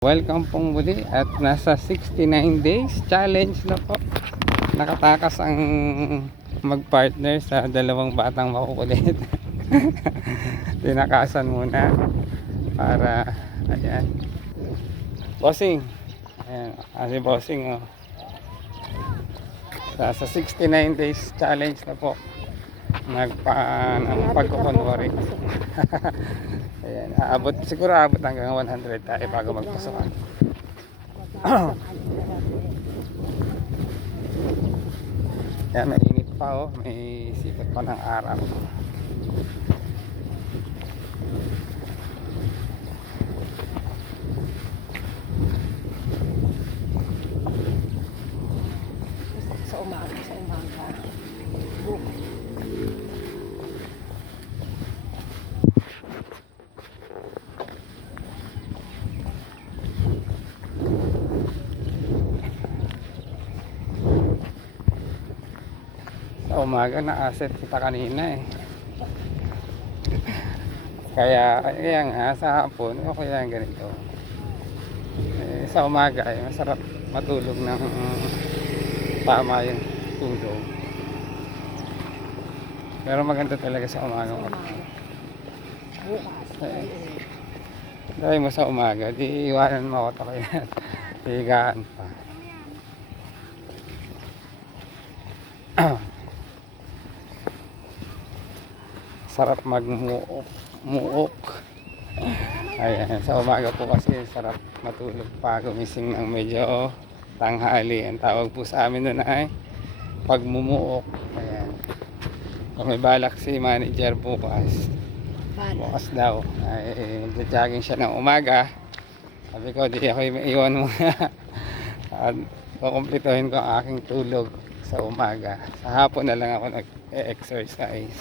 Welcome pong muli at nasa 69 days challenge na po. Nakatakas ang mag-partner sa dalawang batang makukulit. Tinakasan muna para ayan. Bossing. Ayan, kasi bossing oh. Nasa 69 days challenge na po. Ng pagkukunwari. Ayan, siguro aabot hanggang 100 tayo bago magpasukan. Ayan, mainit pa oh, may sikat pa ng araw. Sa umaga. Sa umaga na asset kita kanina eh. Kaya nga sa hapon okay lang ganito. Sa umaga ay masarap matulog ng tama yung tulog. Pero maganda talaga sa umaga. Dahil mo sa umaga, di iwanan mo ako kaya higaan pa. Sarap magmuok. Ayan, sa umaga po kasi sarap matulog pa, gumising ng medyo tanghali. Ang tawag po sa amin doon ay pagmumuok. Ayan. Kung may balak si manager bukas daw ay jogging siya ng umaga. Sabi ko di ako iiwan muna at kukumplituhin ko ang aking tulog sa umaga. Sa hapon na lang ako nag-exercise,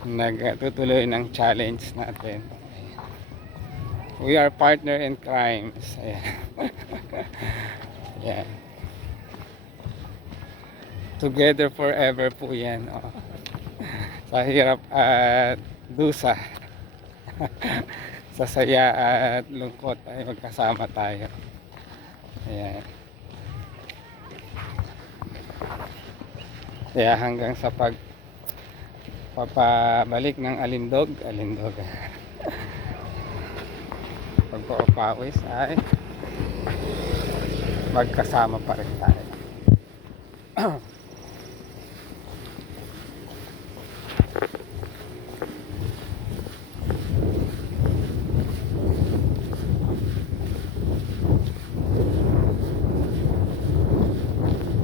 nagtutuloy ng challenge natin. We are partner in crimes. Ayan. Ayan. Together forever po yan oh. Sa hirap at dusa, sa saya at lungkot ay magkasama tayo. Ayan. Kaya hanggang sa papabalik ng alindog pagpapawis ay magkasama pa rin tayo.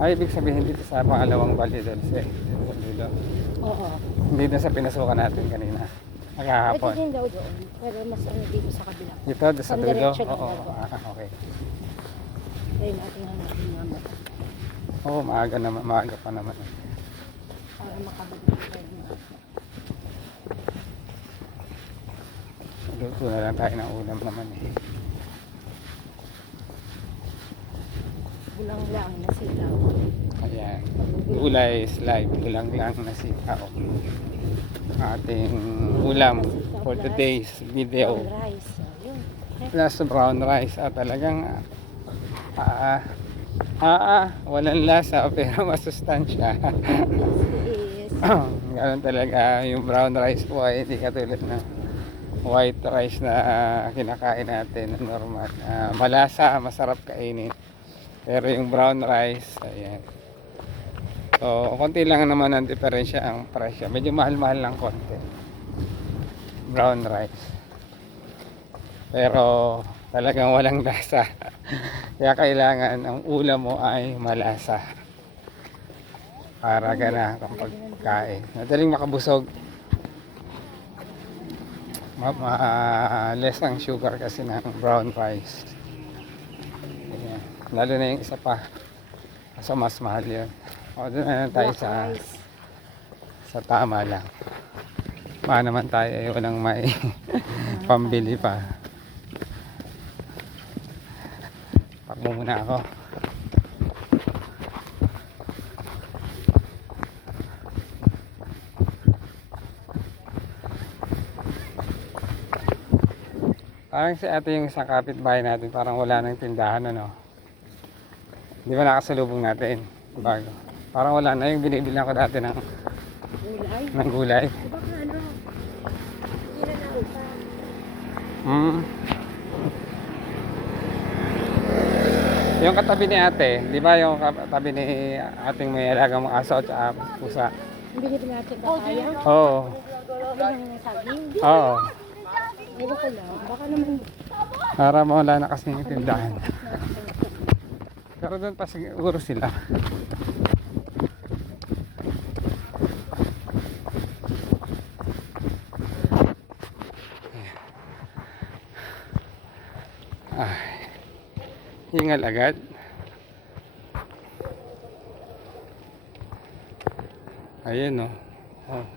Ay, ibig sabihin dito sa pangalawang Validolce. Dito. Oo. Hindi na sa pinasukan natin kanina. Ito Nakahapon. din daw doon. Pero mas dito sa kabila. Dito, sa dulo? Diretso lang Oo, daw. okay. Try natin hanapin naman. Oo, maaga pa naman. Para makabalik tayo na. Luto na lang tayo ng ulam naman eh. Bulang lang na sitaw. Ayan. Gulay is live. Bulang lang na sitaw. Ating ulam for today's video. Brown rice. Yun. Plus brown rice. Talagang walang lasa pero masustansya. Yes. Ganun talaga yung brown rice po ay hindi katulad ng white rice na kinakain natin na normal. Malasa, masarap kainin. Pero yung brown rice, ayan. So, konti lang naman ang diferensya ang presyo. Medyo mahal-mahal lang konti. Brown rice. Pero talagang walang lasa. Kaya kailangan ang ulam mo ay malasa. Para gana kang pagkain. Madaling makabusog. Less ang sugar kasi ng brown rice. Ayan. Lalo na yung isa pa. So mas mahal yun. O doon na lang tayo sa tama lang. Baka naman tayo ay walang may pambili pa. Pakmo muna ako. Parang si ate yung isang kapitbahay natin, parang wala nang tindahan, ano. Di ba nakasalubong natin? Bago. Parang wala na yung binibilang ko dati Gulay. ng gulay. Di ba ka ano? Hindi na naupa. Mm. Yung katabi ni ate, di ba yung katabi ni ating may alagang mga aso at saka pusa? Ang binibili natin papaya. Oo. Yung saging. Oo. Ewan ko lang. Baka naman. Para mawala na kasi yung tindahan. Pero doon pa siguro sila. Ay, hingal agad. Ayan, oh. Oh.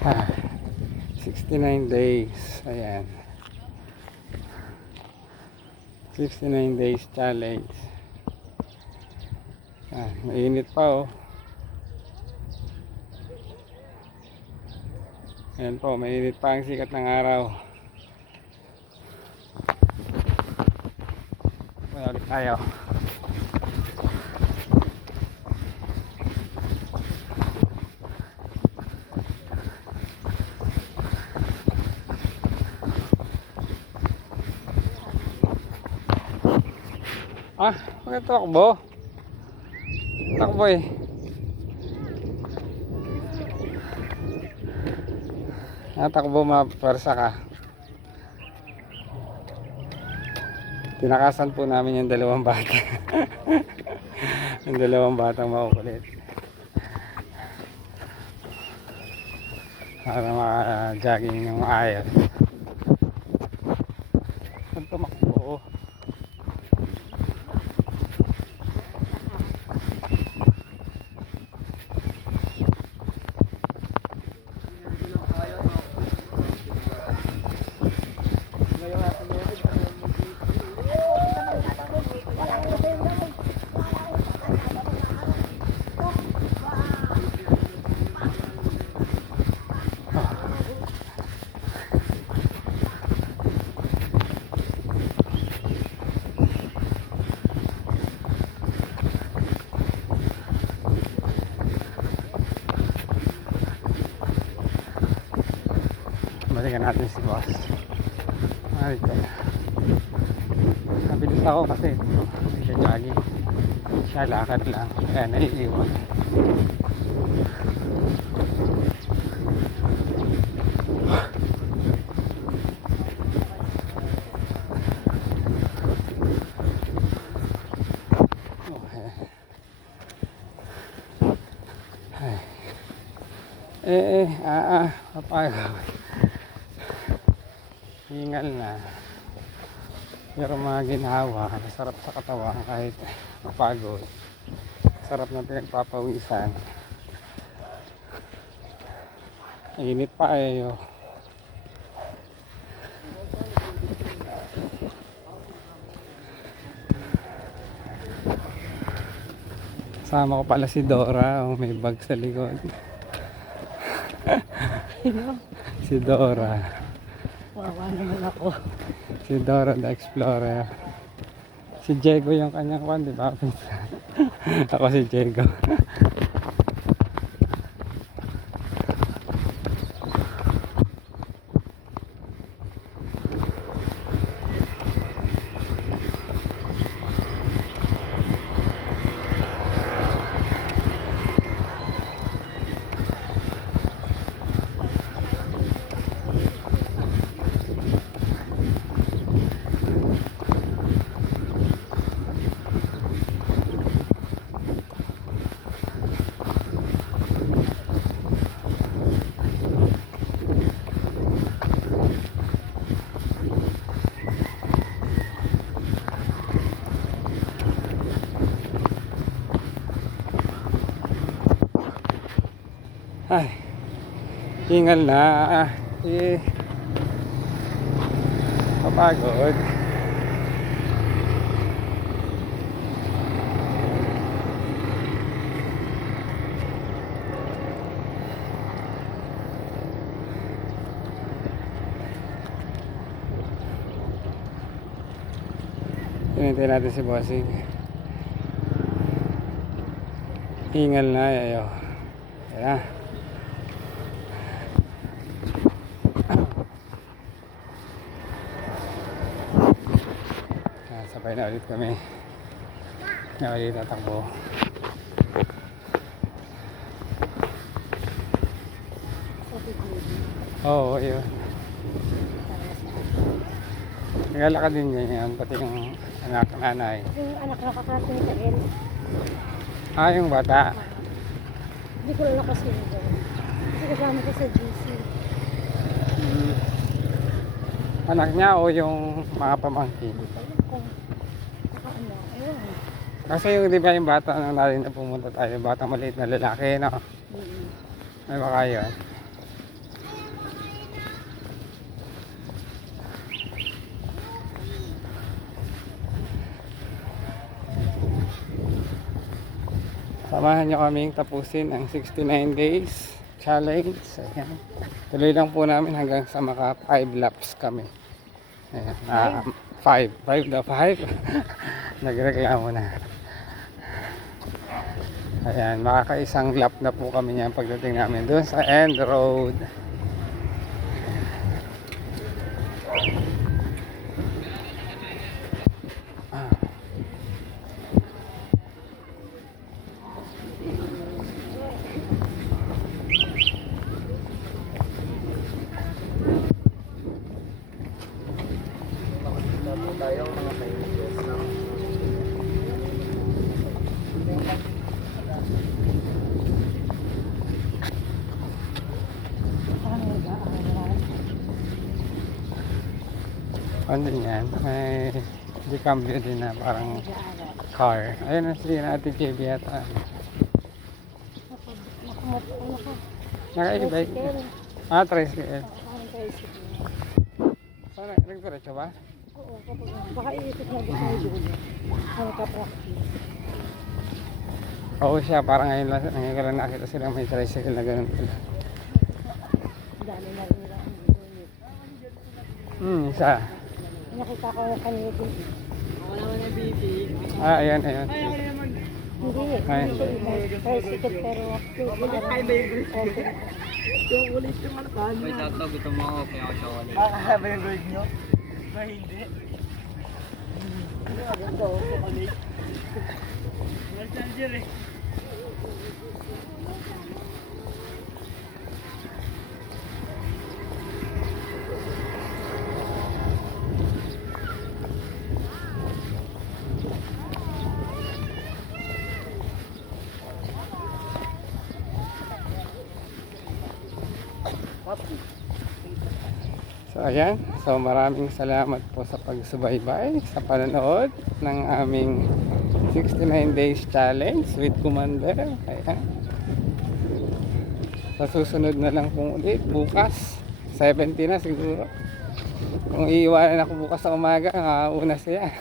Ah, 69 days. Ayan. 69 days challenge. Ah, mainit pa, oh. Ayan po, mainit pa ang sikat ng araw. Ulit tayo. Ah, bakit takbo? Takbo eh. Takbo, maparsa ka. Tinakasan po namin yung dalawang bata. Yung dalawang batang makukulit. Para maka-jogging ng maayos. Saan tumakbo? Balikan natin si boss. Dito. Nabilis ako kasi hindi siya jogging. Siya lakad lang. Kaya naiiwan. Okay. Papagod. Hingal na. Pero mga ginawa, masarap sa katawan kahit mapagod. Sarap na pinagpapawisan. Init pa eh. Oh. Kasama ko pala si Dora. Oh, may bag sa likod. Si Dora. Wawa naman ako. Si Dora the Explorer. Si Diego yung kanyang kwan, di ba? Ako si Diego. Ay, hingal na. Kapagod. Hinintay natin si Bossing. Hingal na, ayo. Ayan na. Sabay na ulit kami. Na ulit tatakbo. Oo, yun. Nagalakad din niya yan, pati yung anak nanay. Yung anak na kaklase ni Kael. Ah, yung bata. Hindi ko lang kasi yun. Kasi kasama ko sa GC. Hmm. Anak niya o yung mga pamangkin? Kung ano, ayun. Kasi yung di ba yung bata nang natin na pumunta tayo, bata maliit na lalaki, no? Ay baka yun. Samahan nyo kaming tapusin ang 69 days challenge. Ayan. Tuloy lang po namin hanggang sa maka 5 laps kami. Ayan. 5 na 5. Nagreklamo na. Ayan, makakaisang lap na po kami niyan pagdating namin doon sa end road. Ano yan? May di cambio din na parang car. Ayun na si natin JB yata. Naka-e-bike. Ah, tricycle. Sana, nagdiretso ba? Oo, baka iikot na din tayo doon. Ano ka practice? Oo siya, parang ngayon ko lang nakita sila may tricycle na ganun pala. Dami na rin nila ang unit. Isa. Nakita ko na kanina din. Wala man yung BP. Ah, ayan. Hindi, Ay. hindi siya iba. Tricycle pero Ay, ba yung gold? Yung ulit yung ano ka? May tato, gusto mo ako, kaya ako siya ulit. Makakasama yung gold nyo? Na hindi. Ito, Ulit. Wala charger eh. So ayan, so maraming salamat po sa pagsubaybay, sa panonood ng aming 69 days challenge with Commander. Ayan. Sa susunod na lang po ulit, bukas, 70 na siguro. Kung iiwanan ako bukas sa umaga, una siya.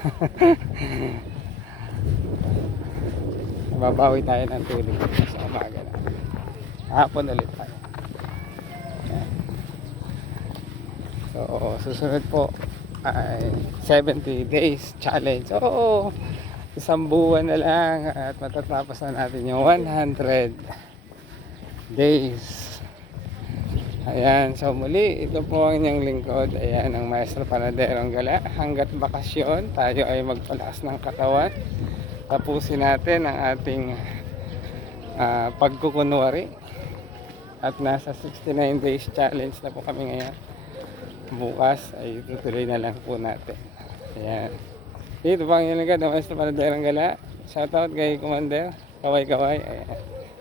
Babawi tayo ng tulog sa umaga na. Hapon ulit tayo. So, susunod po ay 70 days challenge. Oo, isang buwan na lang at matatapos na natin yung 100 days. Ayan, so muli, ito po ang inyong lingkod. Ayan, ang Maestro Panaderong Gala. Hanggat bakasyon, tayo ay magpalakas ng katawan. Tapusin natin ang ating pagkukunwari. At nasa 69 days challenge na po kami ngayon. Bukas ay tutuloy na lang po natin. Ayan. Dito po ang inyong lingkod, ang Maestro Panaderong Gala. Shoutout kay Commander. Kaway-kaway. Ayan.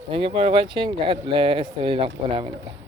Thank you for watching. God bless. Tuloy lang po namin ito.